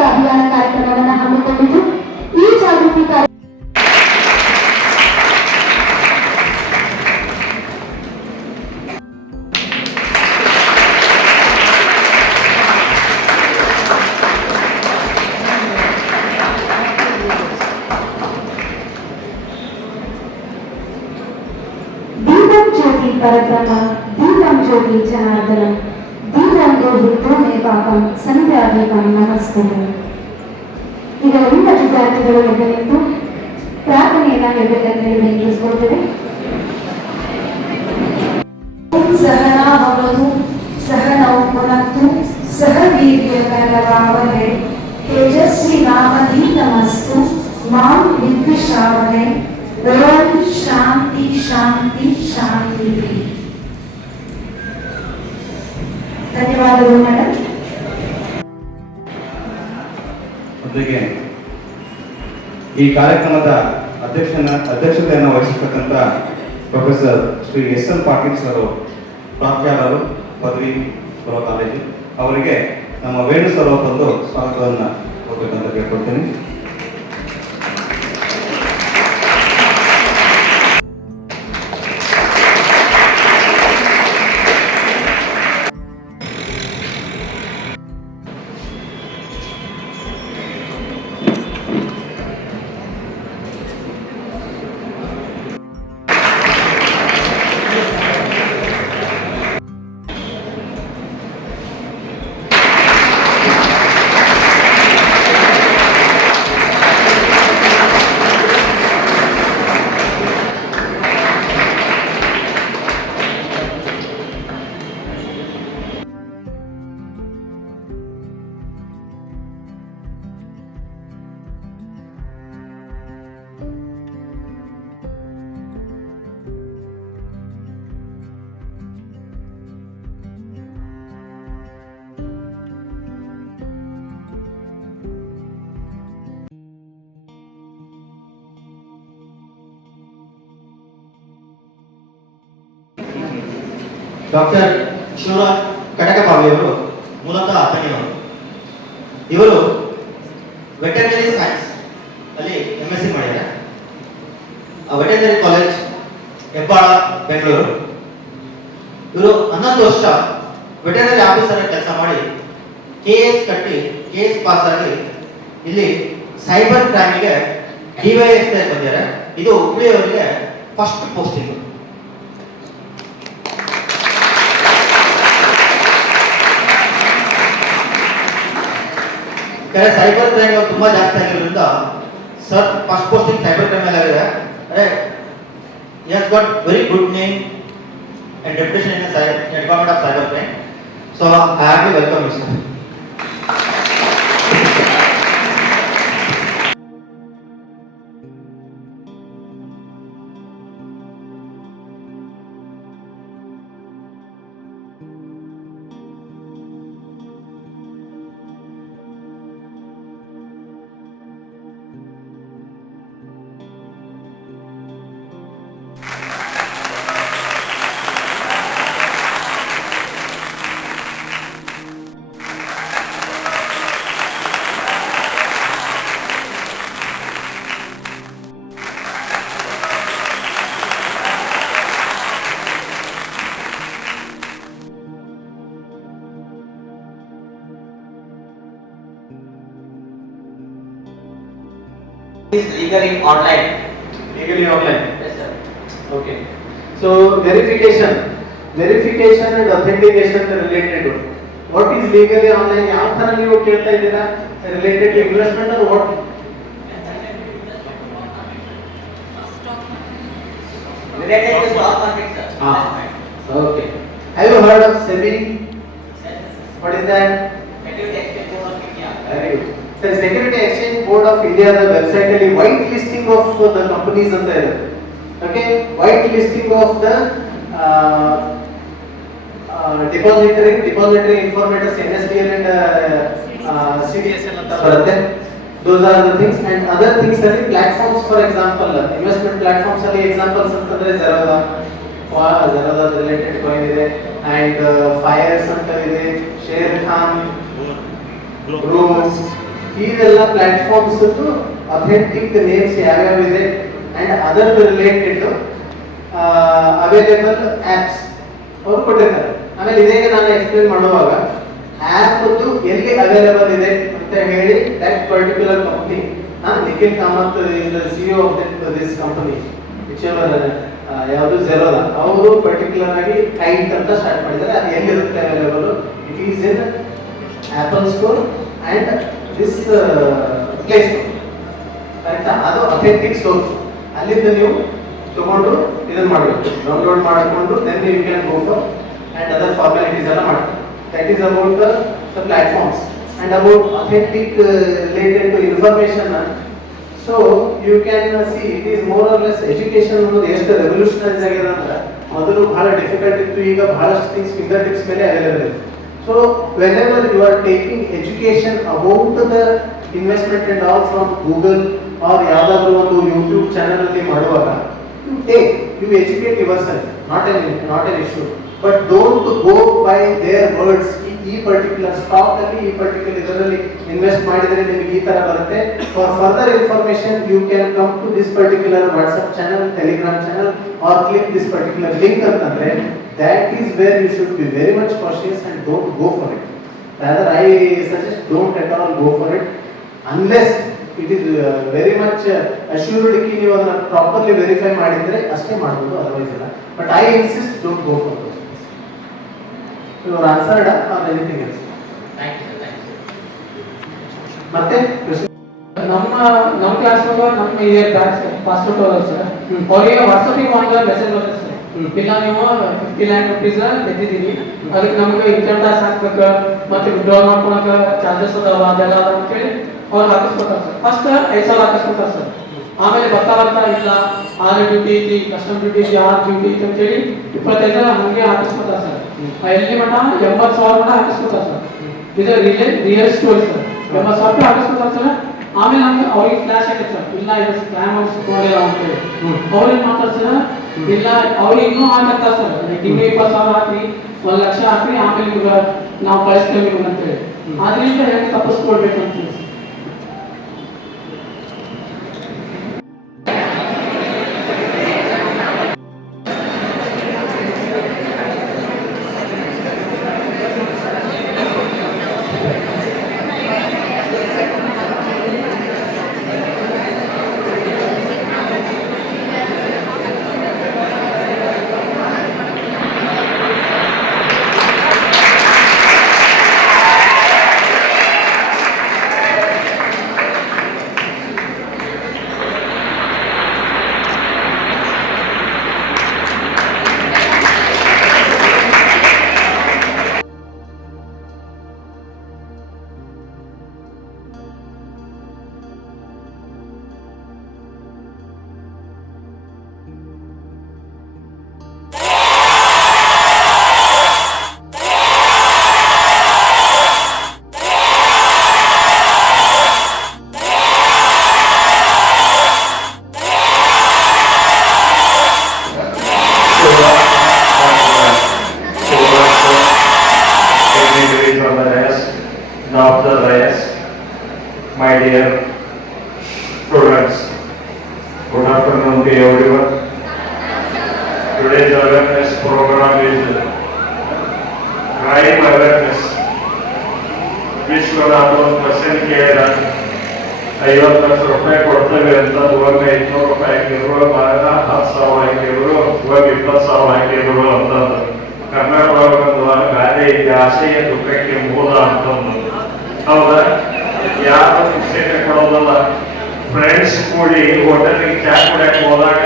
ಅಭಿಯಾನ ಕಾರ್ಯಕ್ರಮವನ್ನು ಹಮ್ಮಿಕೊಂಡಿದ್ದು ಈ ಜಾಗೃತಿ ಕಾರ್ಯ ದೀಪಂ ಜ್ಯೋತಿ ಪರಬ್ರಹ್ಮ ದೀಪಂ ಜ್ಯೋತಿ ಜನಾರ್ದನ ದೀಪಂ ಜ್ಯೋತಿ ಮೇ ಪಾಪಂ ಸಂಧ್ಯಾ ದೀಪಂ ನಮಸ್ತೆ ಈಗ ಎಲ್ಲ ವಿದ್ಯಾರ್ಥಿಗಳು ಎದ್ದು ನಿಂತು ಪ್ರಾರ್ಥನೆಯನ್ನ ನಿರ್ವಹಿಸಿಕೊಳ್ತೇವೆ ಸಹನಾ ಭವತು ಸಹನೌ ಪುನಕ್ತು ಸಹ ವೀರ್ಯಕರವಾವಹೈ ತೇಜಸ್ವಿ ನಾಮಧೀತಮಸ್ತು ಮಾಂ ವಿದ್ವಿಷಾವಹೈ ಓಂ ಶಾಂತಿ ಶಾಂತಿ ಶಾಂತಿ ಧನ್ಯವಾದಗಳು ಮೇಡಮ್ ಈ ಕಾರ್ಯಕ್ರಮದ ಅಧ್ಯಕ್ಷನ, ಅಧ್ಯಕ್ಷತೆಯನ್ನು ವಹಿಸಿರ್ತಕ್ಕಂಥ professor Shri S L Patil sir ಪ್ರಾಧ್ಯಾಪಕರು ಪದವಿ ಪೂರ್ವ ಕಾಲೇಜು, ಅವರಿಗೆ ನಮ್ಮ ವೇಣು ಸರ್ ತಂದು ಸ್ವಾಗತವನ್ನು ಹೋಗ್ಬೇಕಂತ ಕೇಳ್ಕೊಳ್ತೀನಿ. ಡಾಕ್ಟರ್ ಶಿವರಾಜ್ ಕಟಕಬಾವಿಯವರು ಮೂಲತಃ ಅಥಣಿಯವರು. ಇವರು ವೆಟರ್ನರಿ ಸೈನ್ಸ್ ಅಲ್ಲಿ ಎಂ ಎಸ್ ಸಿ ಮಾಡಿದ್ದಾರೆ. Veterinary college Hebbal, Bengaluru. ಇವರು ಹನ್ನೊಂದು ವರ್ಷ ವೆಟರ್ನರಿ ಆಫೀಸರ್ ಕೆಲಸ ಮಾಡಿ ಕೆ ಎಸ್ ಕಟ್ಟಿ ಕೆ ಎಸ್ ಪಾಸ್ ಆಗಿ ಇಲ್ಲಿ ಸೈಬರ್ ಕ್ರೈಮಿಗೆ ಡಿವೈಎಸ್ ಬಂದಿದ್ದಾರೆ. ಇದು ಹುಬ್ಳಿಯವರಿಗೆ ಫಸ್ಟ್ ಪೋಸ್ಟಿಂಗ್ ಯಾಕಂದ್ರೆ ಸೈಬರ್ ಕ್ರೈಮ್ ಇವಾಗ ತುಂಬಾ ಜಾಸ್ತಿ ಆಗಿರೋದ್ರಿಂದ sir first posting cyber crime ಅಲ್ಲಿ ಆಗಿದೆ are yes got very good name and deputation in department of cyber crime so I have to welcome you sir legally online. legally online. Yes, sir. Okay. So verification, verification and authentication related. What is legally online? ಯಾವ ತರ ನೀವು ಕೇಳ್ತಾ ಇದ್ದೀರಾ related to investment or what? Related to stock market, sir. Ah. Okay. Have you heard of SEBI? What is that? Security Exchange Board of India. Very good. So Security Exchange Board of India the website ಅಲ್ಲಿ white listing of the companies ಅಂತ ಇರುತ್ತೆ. Okay white listing of the depository depository informators N S D L and C D S L ಅಂತ ಬರುತ್ತೆ those are the things and other things ಅಲ್ಲಿ platforms for example investment platforms ಅಲ್ಲಿ examples ಅಂತಂದ್ರೆ Zerodha Zerodha related coin ಇದೆ. And Fyers ಅಂತ ಇದೆ. Sharekhan ರೂಮ್ಸ್ ಇದೆಲ್ಲ ಪ್ಲಾಟ್ಫಾರ್ಮ್ಸ್ ಅಥೆಂಟಿಕ್ ನೇಮ್ಸ್ ಯಾವ್ಯಾವ ಇದೆ and other related available apps ಅವರು ಕೊಟ್ಟಿರ್ತಾರೆ. ಆಮೇಲೆ ಇದೇ ನಾನು ಎಕ್ಸ್ಪ್ಲೇನ್ ಮಾಡುವಾಗ ಆಪ್ ಎಲ್ಲಿ ಅವೈಲೇಬಲ್ ಇದೆ ಅಂತ ಹೇಳಿ that particular company company Nikhil Kamath CEO of this company ಯಾವುದು ಜೆರೋದ ಅವರು ಪರ್ಟಿಕ್ಯುಲರ್ ಆಗಿ ಕೈಟ್ ಅಂತ ಸ್ಟಾರ್ಟ್ ಮಾಡಿದ್ದಾರೆ. ಅದು ಎಲ್ಲಿರುತ್ತೆ available it is in Apple store and this place ಕರೆಕ್ಟಾ ಅದು ಅಥೆಂಟಿಕ್ ಸೋರ್ಸ್ ಅಲ್ಲಿಂದ ನೀವು ತಗೊಂಡು ಇದನ್ನ ಮಾಡಬೇಕು. ಡೌನ್ಲೋಡ್ ಮಾಡಿಕೊಂಡು then you can go for and other formalities ಎಲ್ಲ ಮಾಡ್ತಾರೆ that is about the platforms and about authentic related to information so you can see it is more or less education ಅನ್ನೋದು ಎಷ್ಟು ರೆವಲ್ಯೂಷನೈಸ್ ಆಗಿದೆ ಅಂದ್ರೆ, ಮೊದಲು ಬಹಳ difficult ಇತ್ತು, ಈಗ ಬಹಳಷ್ಟು ಥಿಂಗ್ಸ್ ಫಿಂಗರ್ ಟಿಪ್ಸ್ ಮೇಲೆ ಅವೈಲೇಬಲ್ ಇದೆ so whenever you are taking education about the investment and all from Google or ಯಾವ್ದಾದ್ರು ಒಂದು ಯೂಟ್ಯೂಬ್ ಚಾನಲ್ ಅಲ್ಲಿ ಮಾಡುವಾಗ take you educate yourself not an not an issue but don't go by their words particular stock ಅಲ್ಲಿ ಈ particular ಇದರಲ್ಲಿ invest ಮಾಡಿದರೆ ನಿಮಗೆ ಈ ತರ ಬರುತ್ತೆ. For further information you can come to this particular WhatsApp channel Telegram channel or click this particular link ಅಂತಂದ್ರೆ that is where you should be very much cautious and don't go for it. Rather, I suggest don't at for it. Unless it is uh, very much uh, assured ಕಿ ನೀವು ಅದನ್ನ properly verify ಮಾಡಿದ್ರೆ ಅಷ್ಟೇ ಮಾಡ್ಬೋದು otherwise ಇಲ್ಲ. But I insist don't go for those your answered or anything else Thank you, sir. Thank you. ಮತ್ತೆ question? ನಮ್ಮ ನಮ್ಮ ಕ್ಲಾಸ್ ನಮ್ಮ ಇಯರ್ ಬ್ಯಾಚ್ ಪಾಸ್ಪೋರ್ಟ್ ಹೋಗೋದು ಸರ್ ಅವ್ರಿಗೆ ವಾಟ್ಸಪ್ಪಿಗೆ ಒಂದು ಮೆಸೇಜ್ ಬರ್ತದೆ ಸರ್ ಹ್ಮ್. ಇಲ್ಲ ನೀವು ಫಿಫ್ಟಿ ಲ್ಯಾಕ್ ರುಪೀಸ್ ಗೆದ್ದಿದ್ದೀವಿ ಅದಕ್ಕೆ ನಮ್ಗೆ ಇನ್ಕಮ್ ಟ್ಯಾಕ್ಸ್ ಹಾಕ್ಬೇಕು ಮತ್ತೆ ವಿಡ್ರಾ ಮಾಡ್ಕೊಳಕ ಚಾರ್ಜಸ್ ಅದಾವ ಅದೆಲ್ಲ ಅದಾವ ಅಂತೇಳಿ ಅವ್ರು ಹಾಕಿಸ್ಕೊತಾರೆ ಸರ್ ಫಸ್ಟ್ ಐದು ಸಾವಿರ ಹಾಕಿಸ್ಕೊತಾರೆ ಸರ್ ಆಮೇಲೆ ಬರ್ತಾ ಬರ್ತಾ ಇಲ್ಲ. ಆರ್ ಡ್ಯೂಟಿ ಐತಿ ಕಸ್ಟಮ್ ಡ್ಯೂಟಿ ಐತಿ ಆರ್ ಡ್ಯೂಟಿ ಐತಿ ಅಂತೇಳಿ ಇಪ್ಪತ್ತೈದು ಜನ ಹಂಗೆ ಹಾಕಿಸ್ಕೊತಾರೆ ಸರ್ ಆ ಎಲ್ಲಿ ಮಟ ಎಂಬತ್ತು ಸಾವಿರ ಮಟ ಹಾಕಿಸ್ಕೊತಾರೆ ಸರ್ ಇದು ರಿಯಲ್ ರಿಯಲ್ ಸ್ಟೋರಿ ಸರ್ ಎಂಬತ್ತು ಸಾವಿರ ರೂಪಾಯಿ ಹಾಕಿಸ್ಕೊತಾರೆ ಸರ್ ಆಮೇಲೆ ನಮ್ಗೆ ಅವ್ರಿಗೆ ಫ್ಲಾಶ್ ಆಗತ್ತೆ ಸರ್ ಇಲ್ಲ, ಇದು ಸ್ಕ್ಯಾಮ್ ಅನ್ಸ್ಕೊಂಡಿಲ್ಲ ಅಂತೇಳಿ. ಅವ್ರೇನ್ ಮಾಡ್ತಾರೆ ಸರ್ ಇಲ್ಲ ಅವ್ರಿಗೆ ಇನ್ನೂ ಹಾಕತ್ತಾರೆ ಸರ್ ನಿಮಗೆ ಇಪ್ಪತ್ತು ಸಾವಿರ ಹಾಕಿ ಒಂದು ಲಕ್ಷ ಹಾಕಿ ಆಮೇಲೆ ನಿಮ್ಗೆ ನಾವು ಕಳಿಸ್ತೇವೆ ನಿಮ್ಗೆ ಅಂತೇಳಿ. ಅದರಿಂದ ಹೆಂಗೆ ತಪ್ಪಿಸ್ಕೊಳ್ಬೇಕು ಅಂತೇಳಿ my dear students, good afternoon to everyone. Today's awareness program is crime awareness. Vishwanath ಒಂದು ಕ್ವಶನ್ ಕೇಳಿದ ಐವತ್ತು ಲಕ್ಷ ರೂಪಾಯಿ ಕೊಡ್ತೇವೆ ಅಂತ ಇವಾಗ ಐದ್ನೂರು ರೂಪಾಯಿ ಹಾಕಿದ್ರು ಬಾಗ ಹತ್ತು ಸಾವಿರ ಹಾಕಿದ್ರು ಇವಾಗ ಇಪ್ಪತ್ತು ಸಾವಿರ ಹಾಕಿದ್ರು ಅಂತಂದು ಕರ್ನಾಟಕ ಒಳಗೊಂದು ಗಾದೆ ಇದೆ ಆಸೆಯ ದುಃಖಕ್ಕೆ ಮೂಲ ಅಂತಂದು ಹೌದಾ ಯಾರು ಶಿಕ್ಷೆ ಕೊಡೋದಲ್ಲ. ಫ್ರೆಂಡ್ಸ್ ಕೂಡಿ ಹೋಟೆಲ್ಗೆ ಚಾ ಕುಡಿಯಕ್ ಹೋದಾಗ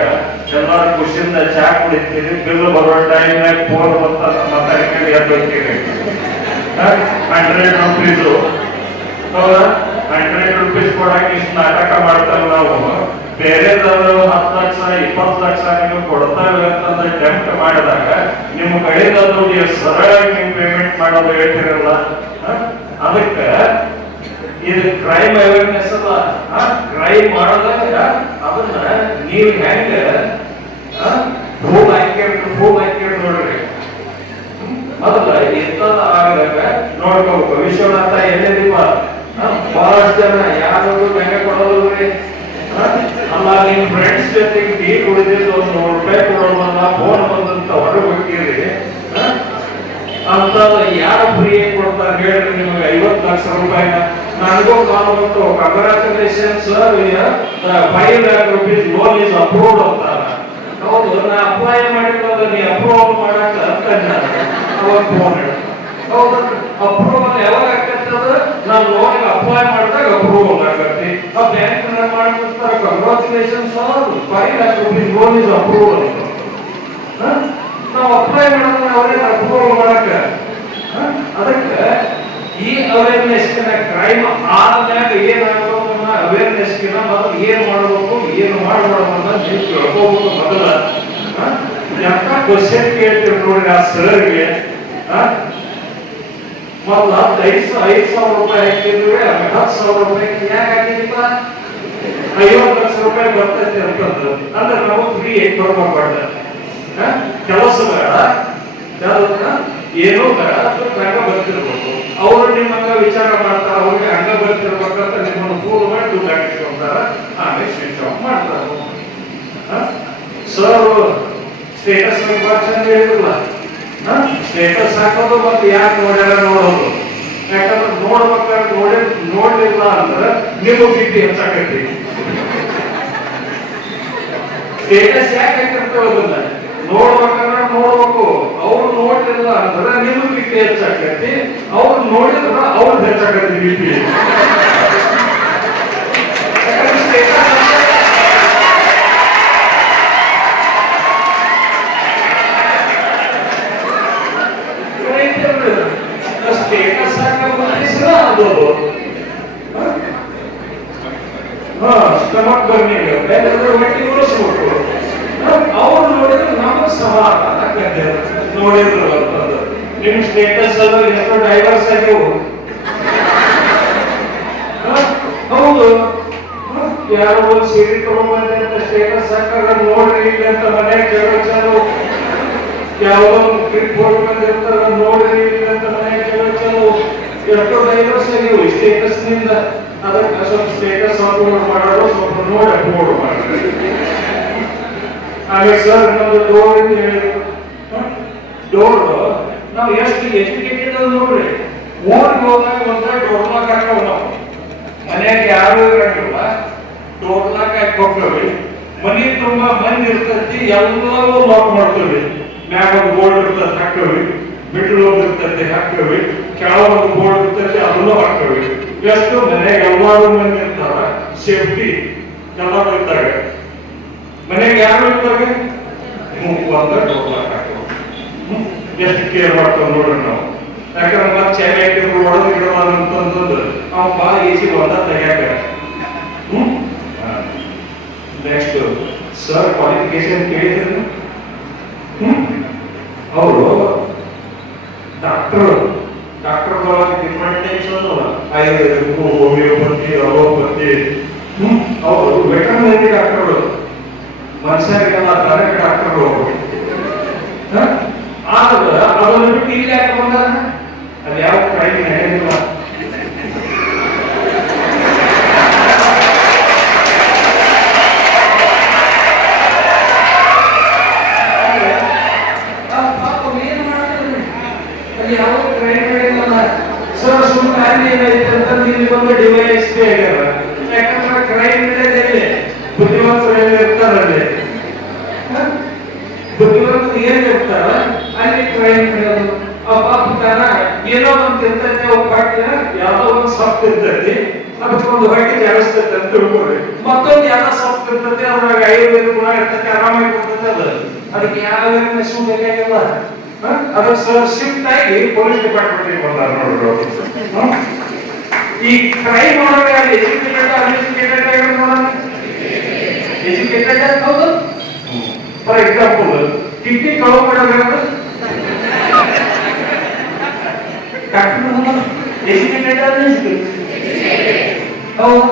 ಎಲ್ಲರೂ ಖುಷಿಯಿಂದ ಚಾ ಕುಡಿತೀರಿ, ಬಿಲ್ ಬರೋ ಟೈಮ್ನಾಗ ಫೋನ್ ಮಾತಾಡ್ಕೊಂಡು ಎದ್ದು ಹೋಗ್ತೀರಿ. ಹಂಡ್ರೆಡ್ ರುಪೀಸು ಹೌದಾ? ಹಂಡ್ರೆಡ್ ರುಪೀಸ್ ಕೊಡಕ್ಕೆ ಇಷ್ಟು ನಾಟಕ ಮಾಡ್ತಾರೆ ನಾವು ಬೇರೆದವರು ಹತ್ತು ಲಕ್ಷ, ಇಪ್ಪತ್ತು ಲಕ್ಷ ನೀವು ಕೊಡ್ತಾವೆ ಅಂತಂದ್ರೆ ಟೆಂಪ್ಟ್ ಮಾಡಿದಾಗ ನಿಮ್ಮ ಕಡೆಯಿಂದ ದುಡ್ಡು ಸರಳಾಗಿ ನೀವು ಪೇಮೆಂಟ್ ಮಾಡೋದು ಹೇಳ್ತಿರಲ್ಲ? ಅದಕ್ಕೆ ಇದು ಕ್ರೈಮ್ ಅವೇರ್ನೆಸ್ ಅಲ್ಲ. ಕ್ರೈಮ್ ಮಾಡಿದಾಗ ಅದನ್ನ ನೀವು ಹೆಂಗ ಭೂಮ್ ಹಾಕಿ ಭೂಮ್ ಹಾಕಿ ನೋಡ್ರಿ. ಮೊದಲ ಎಂತದ ಆಗದಾಗ ನೋಡ್ಕೋಬೇಕು. ವಿಶ್ವನಾಥ ಎಲ್ಲಿದ್ದೀವ ಬಹಳಷ್ಟು ಜನ ಯಾರು ಹೆಂಗ ಕೊಡೋದ್ರಿ ಅಲ್ಲ, ನಿಮ್ ಫ್ರೆಂಡ್ಸ್ ಜೊತೆಗೆ ಟೀ ಕುಡಿದಿದ್ದು ಒಂದು ನೂರು ರೂಪಾಯಿ ಕೊಡೋದಲ್ಲ ಫೋನ್ ಬಂದಂತ ಹೊರಗೆ ಹೋಗಿರಿ ಅಂತ ಯಾರು ಫ್ರೀ ಕೊಡ್ತಾರೆ? ಹೇಳ್ರಿ ನಿಮಗೆ ಐವತ್ತು ಲಕ್ಷ ರೂಪಾಯಿನ. ನನಗೂ ಕಾಲ್ ಬಂತು. Congratulations five lakh rupees loan is approved ಅಂತಾರ ಹೌದು, ನಾ ಅಪ್ಲೈ ಮಾಡಿರೋದು ನೀ ಅಪ್ರೂವ್ ಮಾಡಕ ಅಂತ. ಅವಾಗ ಫೋನ್ ಹೌದು ಅಪ್ರೂವಲ್ ಯಾವಾಗ ಆಗ್ತದ ನಾನು ಲೋನ್ ಅಪ್ಲೈ ಮಾಡಿದಾಗ ಅಪ್ರೂವಲ್ ಆಗತ್ತೆ. ಆ ಬ್ಯಾಂಕ್ ಮಾಡ್ತಿರ್ತಾರೆ congratulations five lakh rupees loan is approval ಹ? ನಾವು ಅಪ್ಲೈ ಮಾಡಿದ್ರೆ ಅವ್ರೇನು ಅಪ್ರೂವಲ್ ಮಾಡಕ ಹ? ಅದಕ್ಕೆ ಈ ಅವೇರ್ನೆಸ್ ಕ್ರೈಮ್ ಆದ್ಮ್ಯಾಗ ಏನಾಗಬೇಕು ಅನ್ನೋ ಅವೇರ್ನೆಸ್ ಮೊದಲು ಏನ್ ಮಾಡಬೇಕು, ಏನು ಮಾಡಬಾರ್ದು ಅನ್ನೋದನ್ನ ನೀವು ತಿಳ್ಕೋಬೇಕು ಮೊದಲ? ಎಂತ ಕ್ವಶನ್ ಕೇಳ್ತೀರಿ ನೋಡಿ ಆ ಸರ್ಗೆ ಮೊದಲ ಐದು ಐದು ಸಾವಿರ ರೂಪಾಯಿ ಆಮೇಲೆ ಹತ್ತು ಸಾವಿರ ರೂಪಾಯಿ ಯಾಕೆ ಹಾಕಿದಿಲ್ಲ ಐವತ್ತು ಲಕ್ಷ ರೂಪಾಯಿ ಬರ್ತೈತೆ ಅಂತಂದ್ರೆ. ಅಂದ್ರೆ ನಾವು ಫ್ರೀ ಕೊಡ್ಬಾರ್ದ. ಕೆಲಸ ಬೇಡ. ಏನೂ ಹಂಗ ಬರ್ತಿರ್ಬೇಕು. ಅವರು ನಿಮ್ಮಂಗ ವಿಚಾರ ಮಾಡ್ತಾರ, ಅವ್ರಿಗೆ ಹಂಗ ಬರ್ತಿರ್ಬೇಕಂತ ನಿಮ್ಮನ್ನು ಫೋನ್ ಮಾಡಿ ದುಡ್ಡಾಕಿಸ್ಕೊಂತಾರ ಆಮೇಲೆ ಸ್ವಿಚ್ ಮಾಡ್ತಾರ. ಸರ್ ಸ್ಟೇಟಸ್ ಭಾಳ ಚಂದ ಹೇಳಿದ್ರಲ್ಲ ಸ್ಟೇಟಸ್ ಹಾಕೋದು ಮತ್ತೆ ಯಾಕೆ ನೋಡ್ಯಾರ ನೋಡೋದು. ಯಾಕಂದ್ರೆ ನೋಡ್ಬೇಕಾದ್ರೆ ನೋಡಿ, ನೋಡ್ಲಿಲ್ಲ ಅಂದ್ರೆ ನೀವು ಬಿಟ್ಟು ಹೆಚ್ಚಾಕೈತಿ ಸ್ಟೇಟಸ್ ಯಾಕೆ ಹಾಕಿರ್ತಾವಲ್ಲ ನೋಡ್ಬೇಕಾದ್ರೆ ನೋಡ್ಬೇಕು ಅವ್ರು ನೋಡ್ಲಿಲ್ಲ ನಿಮ್ಮ ನಿಮ್ಗೆ ಬಿಟ್ಟು ಹೆಚ್ಚಾಕೈತಿ ಅವ್ರು ನೋಡಿದ್ರ ಹಾ? ಸ್ಟಮಕ್ ಬರ್ನಿಂಗ್ ಬೇರೆ ಮೆಟ್ಟಿ ಉಳಿಸ್ಬೇಕು ಅವ್ರು ನೋಡಿದ್ರೆ ಸಮಾಧಾನ ಆಗುತ್ತೆ ನೋಡಿದ್ರು ಅಂತಂದು ನಿಮ್ ಸ್ಟೇಟಸ್ ಅಲ್ಲ ಎಷ್ಟು ಡೈವರ್ಸ್ ಆಗಿವು? ಹೌದು. ಯಾರು ಸೀರೆ ತಗೊಂಡ್ಬಂದೆ ಅಂತ ಸ್ಟೇಟಸ್ ಹಾಕಾಗ ನೋಡ್ರಿ ಇಲ್ಲ ಅಂತ ಮನೆ ಚಾಲು ಯಾವುದೋ ಟ್ರಿಪ್ ಹೋಗಿ ನೋಡ್ರಿ ಇಲ್ಲ ಅಂತ ಮನೆ ಚಾಲು ಎಷ್ಟೋ ಡೈವರ್ಸ್ ಆಗಿವು ಸ್ಟೇಟಸ್ನಿಂದ. ಅದಕ್ಕೆ ಸ್ವಲ್ಪ ಸ್ಟೇಟಸ್ ಅಪ್ಲೋಡ್ ಮಾಡೋದು ಸ್ವಲ್ಪ ನೋಡಿ ಅಪ್ಲೋಡ್ ಮಾಡಿ ಆಮೇಲೆ ಸರ್ ನಮ್ದು ಡೋರ್ ಅಂತ ಹೇಳಿದ್ರು ಡೋರ್ ನಾವು ಎಷ್ಟು ಎಷ್ಟು ಅದ ನೋಡ್ರಿ? ಊರಿಗೆ ಹೋದಾಗ ಒಂದ್ರ ಡೋರ್ ಲಾಕ್ ಹಾಕವ್ ನಾವು ಮನ್ಯಾಗ ಯಾರು ಇರಂಗಿಲ್ಲ. ಡೋರ್ ಲಾಕ್ ಹಾಕಿ ಹೋಗ್ತೇವೆ ಮನೆ ತುಂಬಾ ಮಂದಿ ಇರ್ತೈತಿ ಎಲ್ಲವೂ ಲಾಕ್ ಮಾಡ್ತೇವೆ ಮ್ಯಾಗ ಒಂದು ಬೋರ್ಡ್ ಇರ್ತದೆ ಹಾಕ್ತೇವೆ ಮಿಡ್ಲ್ ಒಂದು ಇರ್ತೈತಿ ಹಾಕ್ತೇವೆ ಕೆಳ ಒಂದು ಬೋರ್ಡ್ ಇರ್ತೈತಿ, ಅದನ್ನು ಹಾಕ್ತೇವೆ ಎಷ್ಟು? ಮನೆಯಾಗ ಎಲ್ಲರೂ ಮಂದಿ ಇರ್ತಾರ. ಸೇಫ್ಟಿ ಎಲ್ಲರೂ ಇದ್ದಾಗ ಮನೆಗೆ ಯಾರು ಇರ್ತಾರೆ? ಒಂದ ಡೋರ್ ಲಾಕ್ ಹಾಕ್ತೇವೆ ಎಷ್ಟು ಕೇರ್ ಮಾಡ್ತಾವ ನೋಡ್ರಿ ನಾವು. ಯಾಕಂದ್ರೆ ಮತ್ತೆ ಚೆನ್ನಾಗಿ ಒಳಗೆ ಇಡಬಾರ್ದು ಅಂತಂದ್ರೆ ಅವ್ನು ಭಾಳ ಈಸಿ ಬಂದ ತೆಗಿಯಾಕ. ನೆಕ್ಸ್ಟ್ ಸರ್ ಕ್ವಾಲಿಫಿಕೇಶನ್ ಕೇಳಿದ್ರು ಅವರು ಡಾಕ್ಟರ್ ಡಾಕ್ಟರ್ ಒಳಗೆ ಡಿಫ್ರೆಂಟ್ ಟೈಪ್ಸ್ ಅದಾವ ಆಯುರ್ವೇದಿಕ್ ಹೋಮಿಯೋಪತಿ ಅಲೋಪತಿ ಅವರು ವೆಟರ್ನರಿ ಡಾಕ್ಟರ್ಗಳು ಮನುಷ್ಯರಿಗೆಲ್ಲ ದನಕ್ಕೆ ಡಾಕ್ಟರ್ಗಳು ಆದ್ರೆ ಅದನ್ನು ಬಿಟ್ಟು ಇಲ್ಲಿ ಯಾಕೆ ಬಂದಾರ ಅದು ಯಾವ ಕ್ರೈಮ್ ನಡೆಯಲಿಲ್ಲ ಸರ್ ಸುಮ್ಮನೆ ಅಲ್ಲಿ ಏನೈತೆ ಬಂದು ಇಲ್ಲಿ ಬಂದು ಪಿ ಆಗ್ಯಾರ ಯಾಕಂದ್ರೆ ಕ್ರೈಮ್ ನಡೆಯೋದಿಲ್ಲ ಬುದ್ಧಿವಂತರು ಎಲ್ಲಿ ಇರ್ತಾರಲ್ಲಿ ಬುದ್ಧಿವಂತರು ಏನ್ ಇರ್ತಾರ? ಅಲ್ಲಿ ಕ್ರೈಮ್ ಇರೋದು ಆ ಏನೋ ಒಂದು ತಿಂತೈತೆ ಒಬ್ಬ ಯಾವ್ದೋ ಒಂದು ಸೊಪ್ಪು ಇರ್ತೈತಿ ಅದಕ್ಕೆ ಒಂದು ಹೊಟ್ಟೆ ಅಂತ ತಿಳ್ಕೊಳ್ರಿ ಮತ್ತೊಂದು ಯಾವ್ದೋ ಸೊಪ್ಪು ಇರ್ತೈತಿ ಅದ್ರಾಗ ಗುಣ ಇರ್ತೈತಿ, ಆರಾಮಾಗಿ ಕೊಡ್ತೈತೆ ಅದು. ಅದಕ್ಕೆ ಯಾವ ಅವೇರ್ನೆಸ್ ಬೇಕಾಗಿಲ್ಲ? ಅದಕ್ಕೆ ಸರ್ ಶಿಫ್ಟ್ ಆಗಿ ಪೊಲೀಸ್ ಡಿಪಾರ್ಟ್ಮೆಂಟ್ ಬಂದಾರ? ಈ ಕ್ರೈಮ್ ಒಳಗೆ ಅಲ್ಲಿ ಎಜುಕೇಟೆಡ್ ಅನ್ಎಜುಕೇಟೆಡ್ ನೋಡೋಣ ಎಜುಕೇಟೆಡ್ ಹೌದು ಫಾರ್ ಎಕ್ಸಾಂಪಲ್ ಕಿಡ್ನಿ ಕಳು ಮಾಡೋದು ಎಜುಕೇಟೆಡ್ ಅನ್ಎಜುಕೇಟೆಡ್ ಹೌದು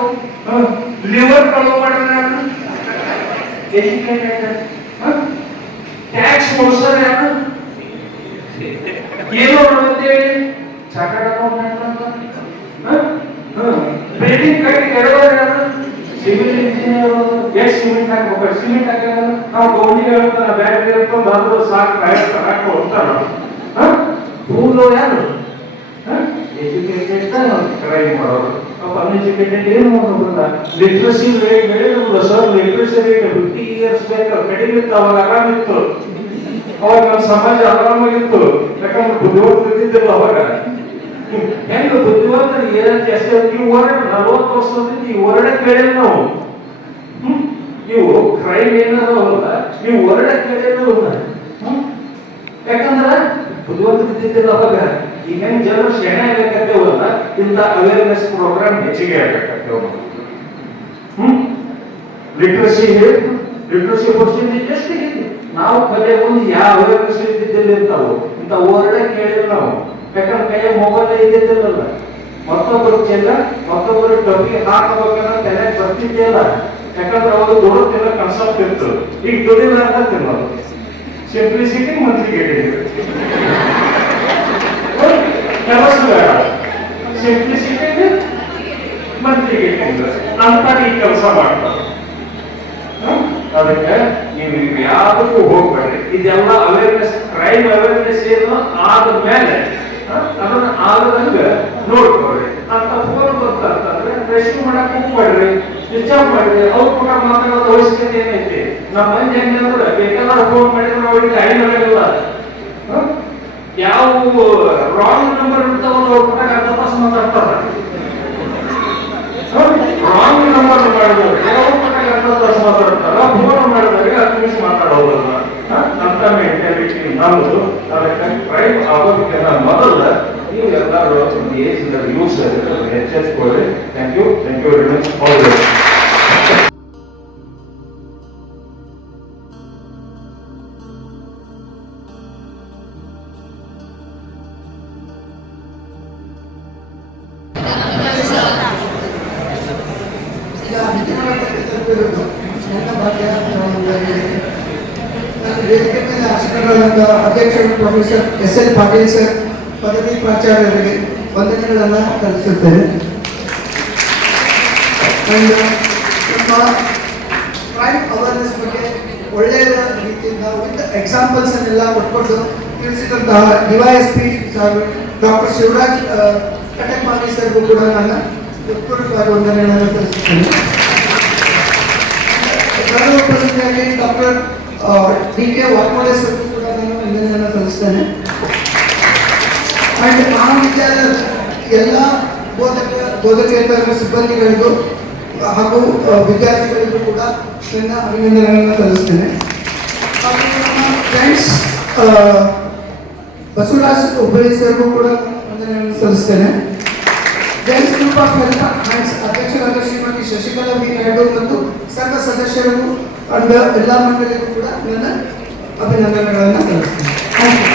ಲಿವರ್ ಕಳು ಮಾಡೋದು ಎಜುಕೇಟೆಡ್ ಟ್ಯಾಕ್ಸ್ ಓಡಿಸೋದು ಯಾರು ಏನು ಅಂತೇಳಿ ಚಾರ್ಟರ್ಡ್ ಅಕೌಂಟೆಂಟ್ ಅಂತ ಹ? ಹ. ಸಿವಿಲ್ ಇಂಜಿನಿಯರ್ ಎಷ್ಟು ಸಿಮೆಂಟ್ ಹಾಕ್ಬೇಕು ಸಿಮೆಂಟ್ ಹಾಕಿದ್ರೆ ನಾವು ಬ್ಯಾಟ್ರಿ ಹೇಳ್ಕೊಂಡು ಬಂದು ಸಾಕು ಹಾಕಿ ಹೋಗ್ತಾನ ಫೂಲು ಯಾರು ಎಜುಕೇಟೆಡ್ ಕ್ರೈಮ್ ಮಾಡೋರು ಅಪ್ಪ ಅನ್ಎಜುಕೇಟೆಡ್ ಏನು ಮಾಡೋದಿಲ್ಲ literacy rate sir literacy rate years ಬೇಕು ಕಡಿಮೆ ಇತ್ತು. ಅವಾಗ ಆರಾಮಿತ್ತು ಅವಾಗ ನಮ್ಮ ಸಮಾಜ ಆರಾಮಾಗಿತ್ತು. ಯಾಕಂದ್ರೆ ಬುದ್ಧಿವಂತ ಅವಾಗ. ಹೆಂಗ ಬುದ್ಧಿವಂತ ಏನಂತ ಜಾಸ್ತಿ ನೀವು ಹೊರಡ ನಲವತ್ತು ವರ್ಷದಿಂದ ಈ ಹೊರಡೆ ಕೇಳಿಲ್ಲ ನಾವು? ನೀವು ಕ್ರೈಮ್ ಏನಾದ್ರು ಅಲ್ಲ, ನೀವು ಹೊರಡ ಕೇಳಿಲ್ಲ ಯಾಕಂದ್ರ ಯಾಕಂದ್ರೆ ಬುದ್ಧಿವಂತ ಇದ್ದಿದ್ದಿಲ್ಲ ಅವಾಗ. ಈಗ ಹೆಂಗ್ ಜನರು ಶೆಣೆ ಆಗಕತ್ತೇವಲ್ಲ ಇಂಥ ಅವೇರ್ನೆಸ್ ಪ್ರೋಗ್ರಾಮ್ ಹೆಚ್ಚಿಗೆ ಆಗಕತ್ತೇವ ಹ್ಮ್? ಲಿಟ್ರಸಿ ಲಿಟ್ರಸಿ ಪರ್ಸೆಂಟೇಜ್ ಎಷ್ಟಿದೆ ನಾವು ಕಲೆ ಒಂದು ಯಾವ ಅವೇರ್ನೆಸ್ ಇದ್ದಿದ್ದಿಲ್ಲ ಇರ್ತಾವೋ ಇಂಥ ಹೊರಡೆ ಕೇಳಿಲ್ಲ ನಾವು. ಯಾಕಂದ್ರೆ ಕೈಯ ಮೊಬೈಲ್ ಇದ್ದಿದ್ದಲ್ಲ ಮತ್ತೊಬ್ಬರು ಚೆಲ್ಲ ಮತ್ತೊಬ್ಬರು ಡಬ್ಬಿ ಹಾಕಬೇಕನ್ನ ತಲೆ ಬರ್ತಿದ್ದಿಲ್ಲ ಯಾಕಂದ್ರೆ ಅವಾಗ ದುಡುತ್ತಿಲ್ಲ ಕನ್ಸೆಪ್ಟ್ ಇತ್ತು. ಈಗ ದುಡಿಲ್ಲ ಅಂತ ತಿನ್ನೋದು. ಸಿಂಪ್ಲಿಸಿಟಿ ಮಂತ್ರಿ ಕೆಲಸ ಬೇಡ. ಸಿಂಪ್ಲಿಸಿಟಿ ಮಂತ್ಲಿಗೆ ಅಂತ ಈ ಕೆಲಸ ಮಾಡ್ತಾರೆ? ಅದಕ್ಕೆ ನೀವು ಯಾವುದಕ್ಕೂ ಹೋಗ್ಬೇಡ್ರಿ. ಇದೆಲ್ಲ ಅವೇರ್ನೆಸ್ ಕ್ರೈಮ್ ಅವೇರ್ನೆಸ್ ಏನು ಆದ್ಮೇಲೆ? ಅದನ್ನ ಆಗದಂಗ ನೋಡ್ಕೊಳ್ರಿ ಅಂತ ಫೋನ್ ಗೊತ್ತಾಗ್ತಂದ್ರೆ ರೆಸ್ಕ್ಯೂ ಮಾಡಕ್ ಹೋಗ್ಬೇಡ್ರಿ ಆಫ್ ಮಾಡ್ರಿ. ಅವ್ರ ಕೂಡ ಮಾತಾಡೋದು ಅವಶ್ಯಕತೆ ಏನೈತಿ? ನಮ್ಮ ಮಂದಿ ಹೆಂಗಂದ್ರೆ ಬೇಕಾದ್ರೆ ಫೋನ್ ಮಾಡಿದ್ರೆ ಅವ್ರಿಗೆ ಐ ಆಗಲ್ಲ ಯಾವ ರಾಂಗ್ ನಂಬರ್ ಇರ್ತಾವಲ್ಲ ಅವ್ರ ಕೂಡ ತಪಾಸ್ ಮಾತಾಡ್ತಾರೆ ರಾಂಗ್ ನಂಬರ್ ಮಾಡಿದ್ರೆ ಯಾವ ಪ್ರಕಾರ ಅರ್ಧ ತಾಸು ಮಾತಾಡ್ತಾರ ಫೋನ್ ಮಾಡಿದಾಗ ಹತ್ತು ನಿಮಿಷ ಮಾತಾಡೋದಲ್ಲ ಹ? ಅಂತ ಮೆಂಟಾಲಿಟಿ ನಮ್ಮದು ಅದಕ್ಕೆ ಕ್ರೈಮ್ ಆಗೋದಕ್ಕಿಂತ ಮೊದಲ ನೀವು ಎಲ್ಲರೂ ಒಂದು age use ಎಚ್ಚರಿಸ್ಕೊಳ್ಳಿ thank you thank you very much all ಈಗ ಅಭಿಮಾನಪಟ್ಟಿರುವುದು ನನ್ನ ಭಾಗ್ಯ ನಾನು ಹೇಳಿದೆ. ನಾನು ವೇದಿಕೆ ಮೇಲೆ ಆಸೀನರಾದಂಥ ಅಧ್ಯಕ್ಷರು professor S L Patil sir ಪದವಿ ಪ್ರಾಚಾರ್ಯರಿಗೆ ವಂದನೆಗಳನ್ನು ಕಲಿಸುತ್ತೇನೆ ಕ್ರೈಮ್ ಅವೇರ್ನೆಸ್ ಬಗ್ಗೆ ಒಳ್ಳೆಯ ರೀತಿಯಿಂದ ವಿತ್ ಎಕ್ಸಾಂಪಲ್ಸ್ ಅನ್ನೆಲ್ಲ ಒಟ್ಕೊಂಡು ತಿಳಿಸಿದಂತಹ ಡಿವೈಎಸ್ಪಿ ಪಿ ಡಾಕ್ಟರ್ ಶಿವರಾಜ್ ಕಟಕ್ ಮಾಲಿ ಸರ್ಗೂ ಕೂಡ ನಾನು ಹೃತ್ಪೂರ್ವಕವಾಗಿ ವಂದನೆಗಳನ್ನು ತಿಳಿಸುತ್ತೇನೆ. ಪ್ರತಿನಿಧಿಯಾಗಿ ಡಾಕ್ಟರ್ ಡಿ ಕೆ ವಾಕ್ಮೋಡೆ ಕೂಡ ನಾನು ವಂದನೆಯನ್ನು ಸಲ್ಲಿಸ್ತೇನೆ ಅಂಡ್ ಮಹಾವಿದ್ಯಾಲಯದ ಎಲ್ಲ ಬೋಧಕ, ಬೋಧಕೇತರ ಸಿಬ್ಬಂದಿಗಳಿಗೂ ಹಾಗೂ ವಿದ್ಯಾರ್ಥಿಗಳಿಗೂ ಕೂಡ ನನ್ನ ಅಭಿನಂದನೆಗಳನ್ನು ಸಲ್ಲಿಸ್ತೇನೆ. ಫ್ರೆಂಡ್ಸ್ ಬಸವರಾಜ್ ಹುಬ್ಬಳ್ಳಿ ಸರ್ಗೂ ಕೂಡ ವಂದನೆಗಳನ್ನು ಸಲ್ಲಿಸ್ತೇನೆ. Jains group of health hands ಅಧ್ಯಕ್ಷರಾದ ಶ್ರೀಮತಿ ಶಶಿಕಲಾ ಬಿ ನಾಯ್ಡು ಮತ್ತು ಸರ್ವ ಸದಸ್ಯರಿಗೂ ಅಂಡ್ ಎಲ್ಲ ಮಂಡಳಿಗೂ ಕೂಡ ನನ್ನ ಅಭಿನಂದನೆಗಳನ್ನು ಸಲ್ಲಿಸ್ತೇನೆ. Thank you